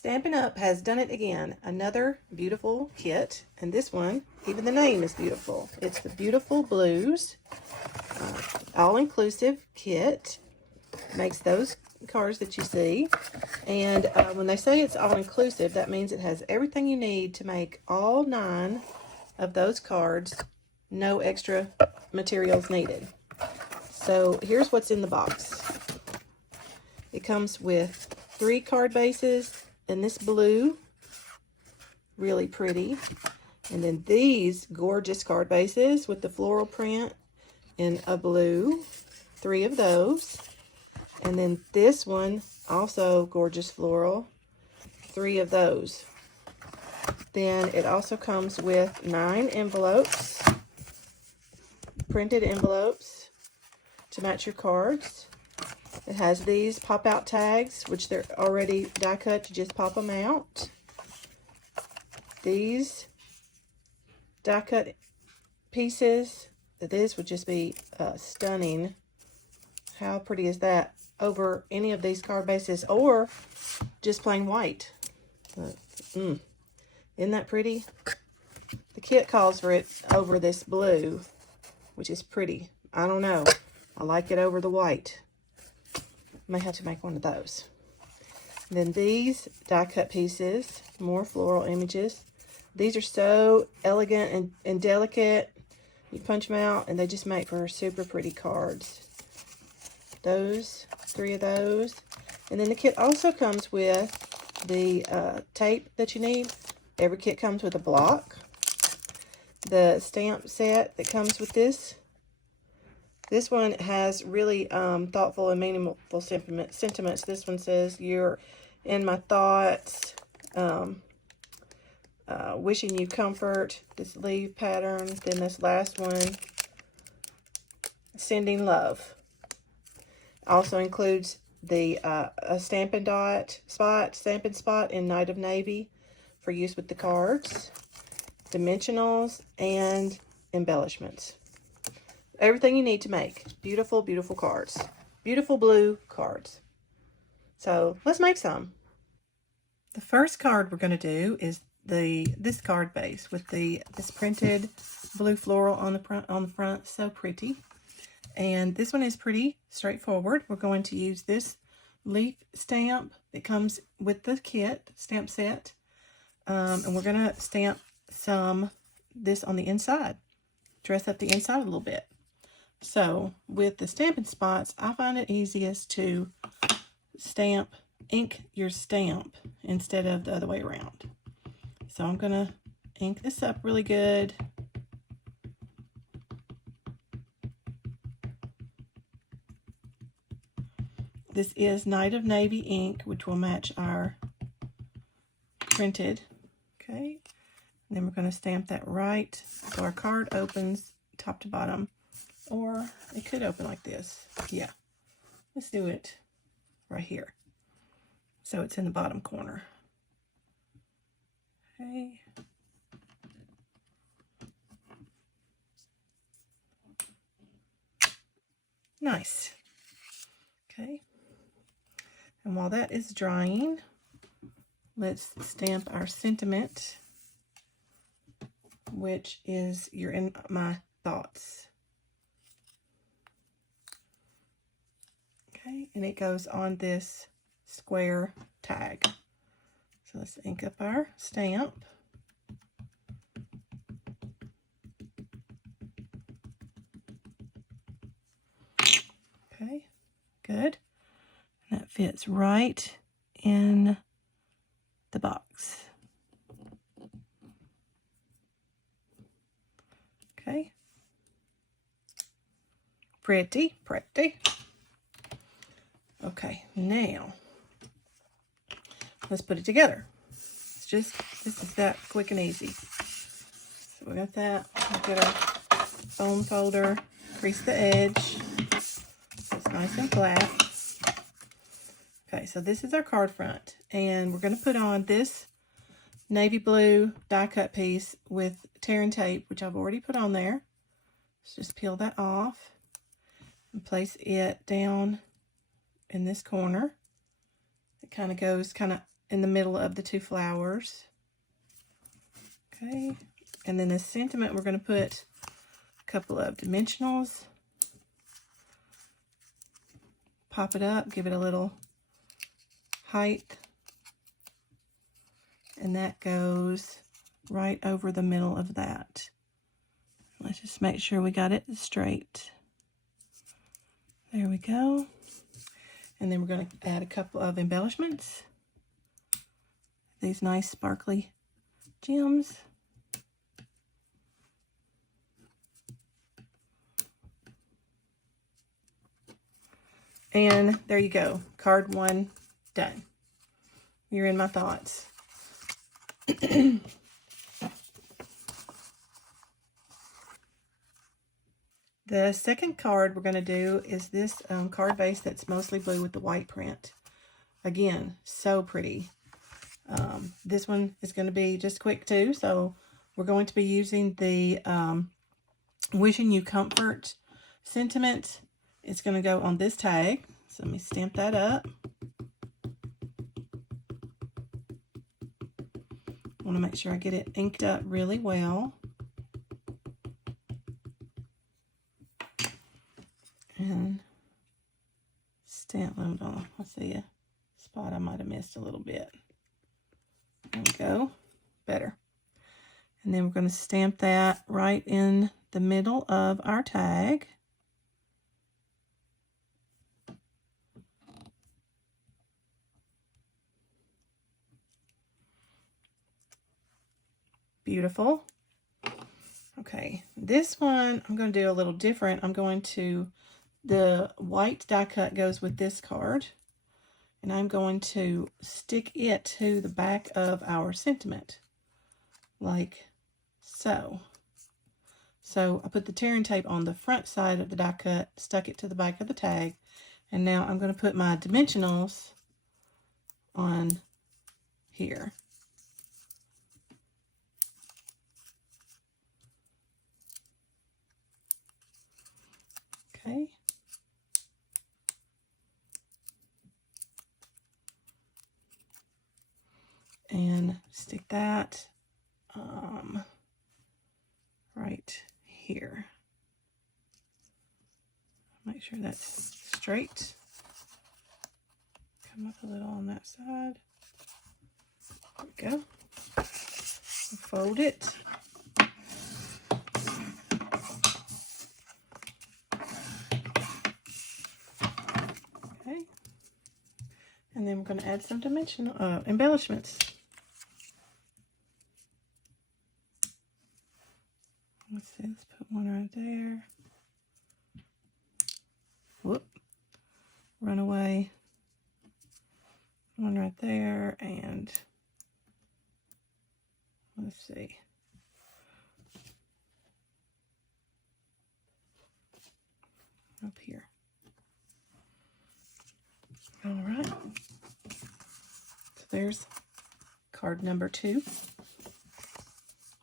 Stampin' Up! Has done it again. Another beautiful kit. And this one, even the name is beautiful. It's the Beautiful Blues all-inclusive kit. Makes those cards that you see. And when they say it's all-inclusive, that means it has everything you need to make all 9 of those cards. No extra materials needed. So here's what's in the box. It comes with 3 card bases in this blue, really pretty. And then these gorgeous card bases with the floral print in a blue, 3 of those. And then this one, also gorgeous floral, 3 of those. Then it also comes with 9 envelopes, printed envelopes to match your cards. It has these pop-out tags, which they're already die cut. You just pop them out. These die cut pieces. This would just be stunning. How pretty is that over any of these card bases, or just plain white? Isn't that pretty? The kit calls for it over this blue, which is pretty. I don't know. I like it over the white. May have to make one of those. And then these die cut pieces, more floral images. These are so elegant and delicate. You punch them out and they just make for super pretty cards. Those, 3 of those. And then the kit also comes with the tape that you need. Every kit comes with a block. The stamp set that comes with this. This one has really thoughtful and meaningful sentiments. This one says, "You're in my thoughts, wishing you comfort," this leaf pattern. Then this last one, "Sending love." Also includes the a Stampin' Spot in Night of Navy for use with the cards, dimensionals, and embellishments. Everything you need to make beautiful, beautiful cards. Beautiful blue cards. So let's make some. The first card we're going to do is this card base with this printed blue floral on the front. So pretty. And this one is pretty straightforward. We're going to use this leaf stamp that comes with the kit stamp set. And we're going to stamp this on the inside. Dress up the inside a little bit. So with the Stampin' Spots, I find it easiest to ink your stamp instead of the other way around. So I'm going to ink this up really good. This is Night of Navy ink, which will match our printed. Okay. And then we're going to stamp that right so our card opens top to bottom. Or it could open like this. Yeah. Let's do it right here. So it's in the bottom corner. Okay. Nice. Okay. And while that is drying, let's stamp our sentiment, which is "You're in my thoughts." Okay, and it goes on this square tag. So let's ink up our stamp. Okay, good. And that fits right in the box. Okay. Pretty, pretty. Okay, now let's put it together. This is that quick and easy. So we got that. We'll get our foam folder, crease the edge so it's nice and flat. Okay, so this is our card front, and we're going to put on this navy blue die cut piece with tear and tape, which I've already put on there. Let's just peel that off and place it down in this corner. It kind of goes in the middle of the 2 flowers. Okay, and then the sentiment, we're going to put a couple of dimensionals. Pop it up, give it a little height. And that goes right over the middle of that. Let's just make sure we got it straight. There we go. And then we're going to add a couple of embellishments. These nice sparkly gems. And there you go. Card 1 done. You're in my thoughts. The second card we're going to do is this card base that's mostly blue with the white print. Again, so pretty. This one is going to be just quick too, so we're going to be using the Wishing You Comfort sentiment. It's going to go on this tag, so let me stamp that up. I want to make sure I get it inked up really well. And stamp them on. I see a spot I might have missed a little bit. There we go. Better. And then we're going to stamp that right in the middle of our tag. Beautiful. Okay, this one I'm going to do a little different. I'm going to, the white die cut goes with this card, and I'm going to stick it to the back of our sentiment, like so. So I put the tearing tape on the front side of the die cut, stuck it to the back of the tag, and now I'm going to put my dimensionals on here. Okay. And stick that right here. Make sure that's straight. Come up a little on that side. There we go. Fold it. Okay. And then we're going to add some dimensional embellishments. Let's see, let's put one right there. Whoop. Run away. One right there, and let's see. Up here. All right. So there's card number 2.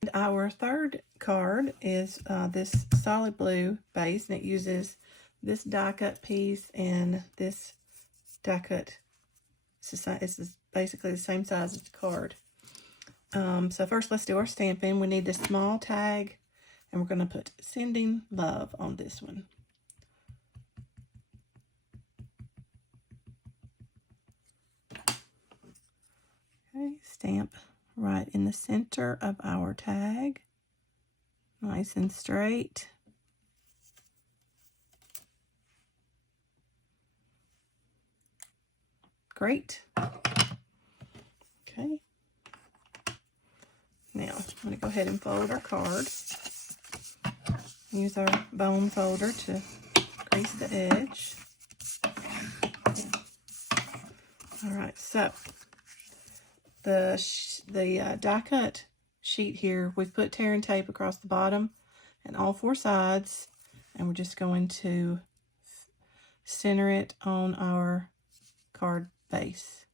And our third card is this solid blue base, and it uses this die cut piece and this die cut. It's basically the same size as the card. So first let's do our stamping. We need this small tag, and we're going to put Sending Love on this one. Okay, stamp right in the center of our tag, nice and straight. Great. Okay. Now, I'm going to go ahead and fold our card. Use our bone folder to crease the edge. All right, so the die cut sheet here, we've put tearing tape across the bottom and all 4 sides, and we're just going to center it on our card base.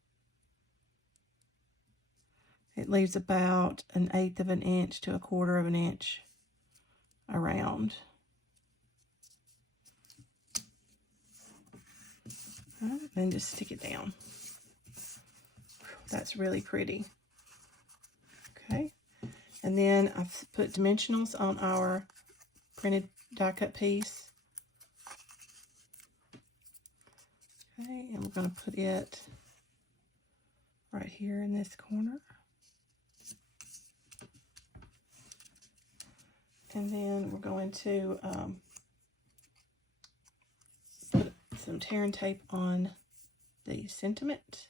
It leaves about 1/8 of an inch to 1/4 of an inch around. All right, then just stick it down. That's really pretty. Okay. And then I've put dimensionals on our printed die cut piece. Okay, and we're going to put it right here in this corner. And then we're going to put some tear and tape on the sentiment.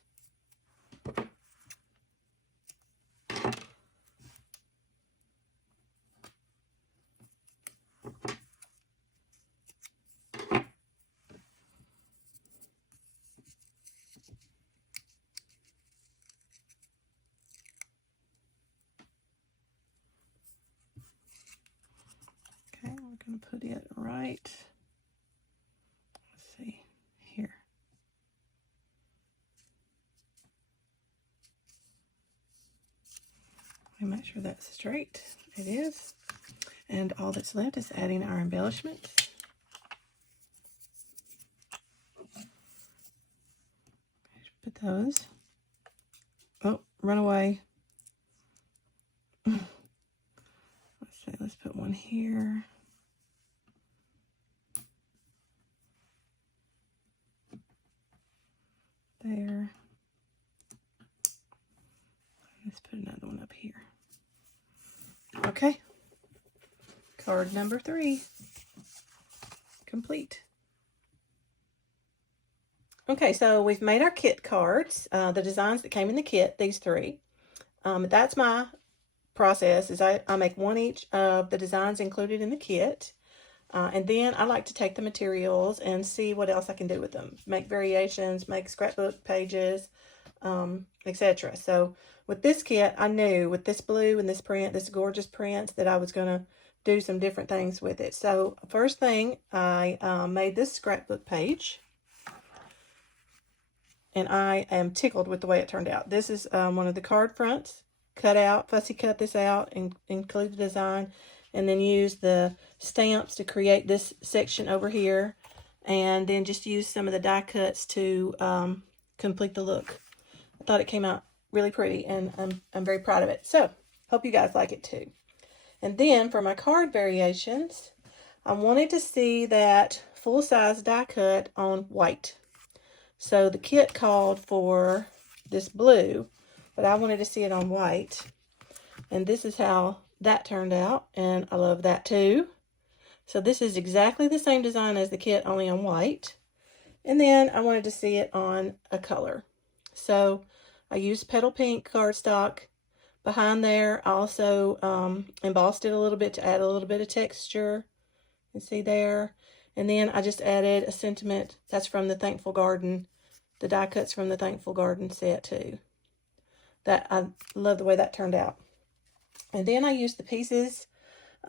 Okay, we're going to put it right, let's see, here. Let me make sure that's straight. It is. And all that's left is adding our embellishments. Put those. Oh, run away. Let's see, let's put one here. There. Let's put another one up here. Okay. Card number 3. Complete. Okay, so we've made our kit cards, the designs that came in the kit, these 3. That's my process, is I make one each of the designs included in the kit. And then I like to take the materials and see what else I can do with them. Make variations, make scrapbook pages, etc. So with this kit, I knew with this blue and this print, this gorgeous print, that I was going to do some different things with it. So first thing, I made this scrapbook page. And I am tickled with the way it turned out. This is one of the card fronts, cut out, fussy cut this out and include the design. And then use the stamps to create this section over here. And then just use some of the die cuts to complete the look. I thought it came out really pretty, and I'm very proud of it. So, hope you guys like it too. And then for my card variations, I wanted to see that full-size die cut on white. So the kit called for this blue, but I wanted to see it on white. And this is how that turned out, and I love that too. So this is exactly the same design as the kit, only on white. And then I wanted to see it on a color. So I used petal pink cardstock. Behind there, I also embossed it a little bit to add a little bit of texture. You see there. And then I just added a sentiment that's from the Thankful Garden, the die cuts from the Thankful Garden set too. That I love the way that turned out. And then I used the pieces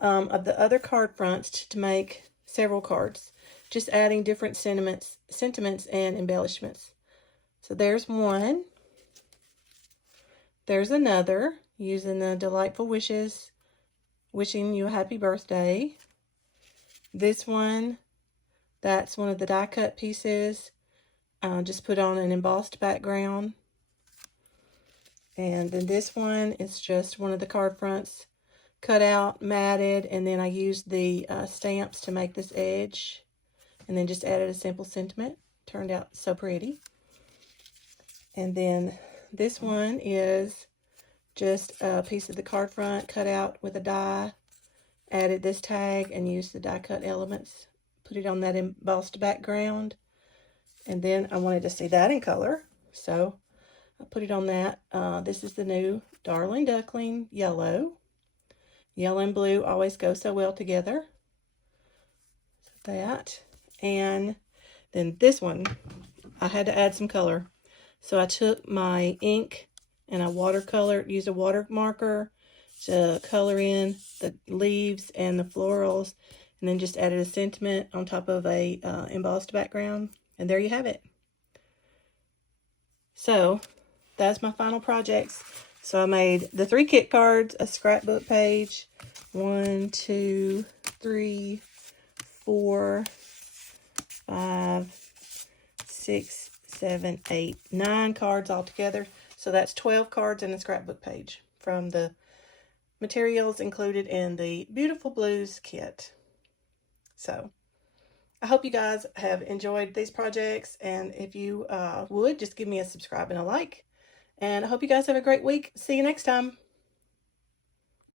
of the other card fronts to make several cards, just adding different sentiments and embellishments. So there's one. There's another, using the Delightful Wishes, wishing you a happy birthday. This one, that's one of the die cut pieces. Just put on an embossed background. And then this one is just one of the card fronts cut out, matted, and then I used the stamps to make this edge. And then just added a simple sentiment. Turned out so pretty. And then this one is just a piece of the card front cut out with a die. Added this tag and used the die cut elements. Put it on that embossed background. And then I wanted to see that in color. So I put it on that. This is the new Darling Duckling Yellow. Yellow and blue always go so well together. So that. And then this one, I had to add some color. So I took my ink and I used a water marker to color in the leaves and the florals. And then just added a sentiment on top of a embossed background. And there you have it. So that's my final projects. So I made the 3 kit cards, a scrapbook page, 1, 2, 3, 4, 5, 6, 7, 8, 9 cards altogether. So that's 12 cards and a scrapbook page from the materials included in the Beautiful Blues kit. So I hope you guys have enjoyed these projects, and if you would, just give me a subscribe and a like. And I hope you guys have a great week. See you next time.